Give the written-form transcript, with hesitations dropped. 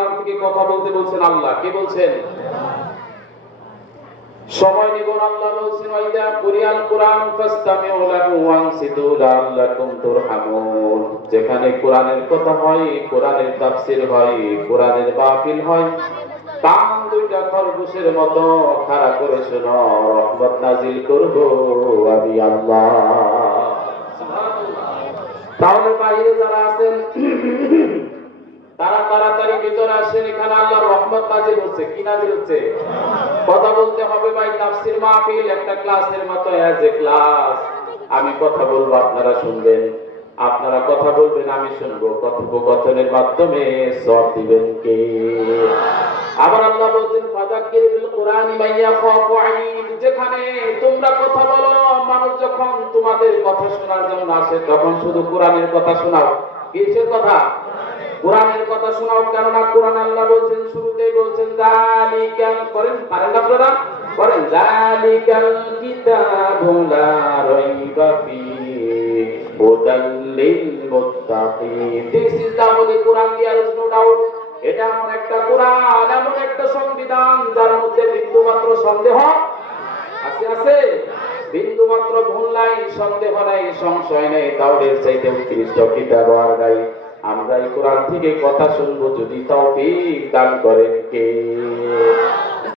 কোরআন থেকে কথা বলতে বলছেন আল্লাহ। কে বলছেন? সময় নিব। আল্লাহ বলছেন ওয়াইদা কুরিয়াল কোরআন ফাসতামিউ লাহু ওয়ানসিতু লাআল্লাকুম তুরহামুন। যেখানে কোরআনের কথা হয়, কোরআনের তাফসীর হয়, কোরআনের মাহফিল হয়, কান দুইটা খরগোশের মতো খাড়া করে শোনো, রহমত নাজিল করব আমি আল্লাহ। তাহলে বাইরে যারা আছেন তারা তাড়াতাড়ি ভিতরে আসেন, এখানে আল্লাহর রহমত নাজিল হচ্ছে। কি নাজিল হচ্ছে? কথা বলতে হবে ভাই। তাফসীর মাহফিল একটা ক্লাসের মতো, অ্যাজ এ ক্লাস। আমি কথা বলবো, আপনারা শুনবেন, আপনারা কথা বলবেন, আমি শুনবো। কথোপকথনের মাধ্যমে সওয়াব দিবেন কে? আবার আল্লাহ বলছেন ফাযাক্কির বিল কুরআনি মান ইয়াখাফু আইদ। যেখানে তোমরা কথা বলো, মানুষ যখন তোমাদের কথা শোনার জন্য আসে, তখন শুধু কোরআনের কথা শোনাও। কিসের কথা? কোরআনের কথা শোনাও। কেননা কোরআন আল্লাহ বলছেন, শুরুতেই বলছেন যালিকাল, করেন পারেন আপনারা? করেন যালিকাল কিতাবু লা রাইবা ফীহি হুদাল লিল মুত্তাকিন। This is the holy Quran, there is no doubt. এটা এমন একটা কোরআন, এমন একটা সংবিধান যার মধ্যে বিন্দুমাত্র সন্দেহ আছে। আছে বিন্দুমাত্র ভুল নাই, সন্দেহ নাই, সংশয় নাই। তাওরাতের চাইতে উৎকৃষ্ট কিতাব আর নাই। আমরা এই কোরআন থেকে কথা শুনবো যদি তৌফিক দান করেন কে?